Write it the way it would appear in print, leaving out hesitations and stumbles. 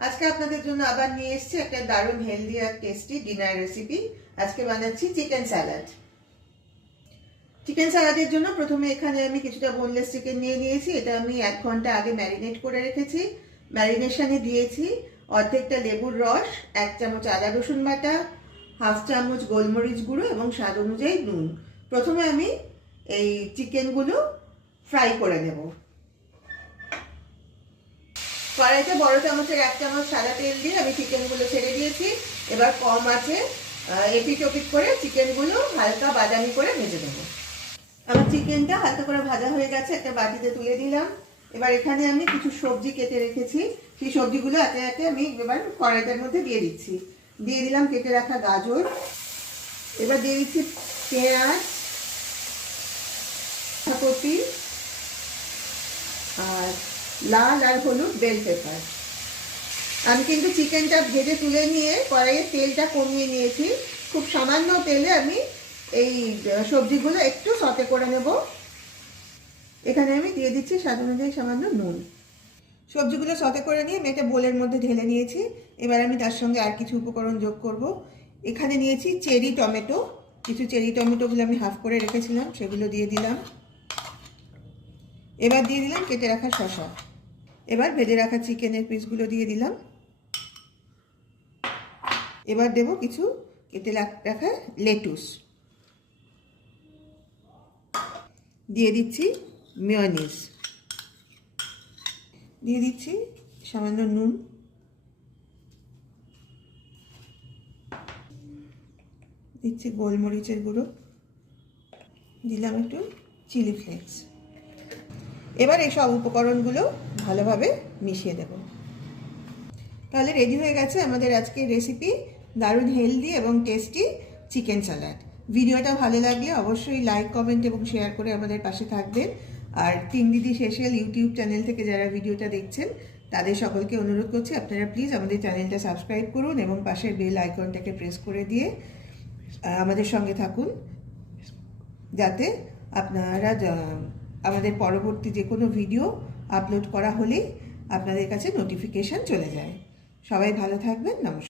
আজকে আপনাদের জন্য আবার নিয়ে এসেছি একটা দারুণ হেলদি আর টেস্টি ডিনার রেসিপি। আজকে বানাচ্ছি চিকেন স্যালাড। চিকেন স্যালাডের জন্য প্রথমে এখানে আমি কিছুটা বোনলেস চিকেন নিয়ে নিয়েছি। এটা আমি 1 ঘন্টা আগে ম্যারিনেট করে রেখেছি। ম্যারিনেশনে দিয়েছি অর্ধেকটা লেবুর রস, 1 চামচ আদা রসুন বাটা, 1/2 চামচ গোলমরিচ গুঁড়ো এবং স্বাদ অনুযায়ী নুন। প্রথমে আমি এই চিকেনগুলো ফ্রাই করে নেব। কড়াইতে বড় চামচের 1 চামচ সাদা তেল দিয়ে আমি চিকেনগুলো ছেড়ে দিয়েছি। এবার কম আছে এপিট ওপিট করে চিকেনগুলো হালকা বাদামি করে ভেজে নেব। আমার চিকেনটা হালকা করে ভাজা হয়ে গেছে, একটা বাটিতে তুলে দিলাম। এবার এখানে আমি কিছু সবজি কেটে রেখেছি, সেই সবজিগুলো একে একে আমি এবার কড়াইটার মধ্যে দিয়ে দিচ্ছি। দিয়ে দিলাম কেটে রাখা গাজর, এবার দিয়ে দিচ্ছি পেঁয়াজ, বাঁধাকপি আর লাল আর হলুদ বেল পেপার। আমি কিন্তু চিকেনটা ভেজে তুলে নিয়ে কড়াইয়ে তেলটা কমিয়ে নিয়েছি। খুব সামান্য তেলে আমি এই সবজিগুলো একটু সতে করে নেব। এখানে আমি দিয়ে দিচ্ছি স্বাদ অনুযায়ী সামান্য নুন। সবজিগুলো সতে করে নিয়ে মেটে বোলের মধ্যে ঢেলে নিয়েছি। এবার আমি তার সঙ্গে আর কিছু উপকরণ যোগ করব। এখানে নিয়েছি চেরি টমেটো, কিছু চেরি টমেটোগুলো আমি হাফ করে রেখেছিলাম, সেগুলো দিয়ে দিলাম। এবার দিয়ে দিলাম কেটে রাখা শসা। এবার ভেজে রাখা চিকেনের পিসগুলো দিয়ে দিলাম। এবার দেব কিছু কেটে রাখা লেটুস, দিয়ে দিচ্ছি মেয়োনিজ, দিয়ে দিচ্ছি সামান্য নুন, দিচ্ছি গোলমরিচের গুঁড়ো, দিলাম একটু চিলি ফ্লেক্স। এবার এই সব উপকরণগুলো ভালোভাবে মিশিয়ে দেব। তাহলে রেডি হয়ে গেছে আমাদের আজকের রেসিপি, দারুণ হেলদি এবং টেস্টি চিকেন স্যালাড। ভিডিওটা ভালো লাগলে অবশ্যই লাইক, কমেন্ট এবং শেয়ার করে আমাদের পাশে থাকবেন। আর তিন দিদি স্পেশাল ইউটিউব চ্যানেল থেকে যারা ভিডিওটা দেখছেন তাদের সকলকে অনুরোধ করছি আপনারা প্লিজ আমাদের চ্যানেলটা সাবস্ক্রাইব করুন এবং পাশের বেল আইকনটাকে প্রেস করে দিয়ে আমাদের সঙ্গে থাকুন, যাতে আপনারা আমাদের পরবর্তী যে কোনো ভিডিও আপলোড করা হলেই আপনাদের কাছে নোটিফিকেশান চলে যায়। সবাই ভালো থাকবেন, নমস্কার।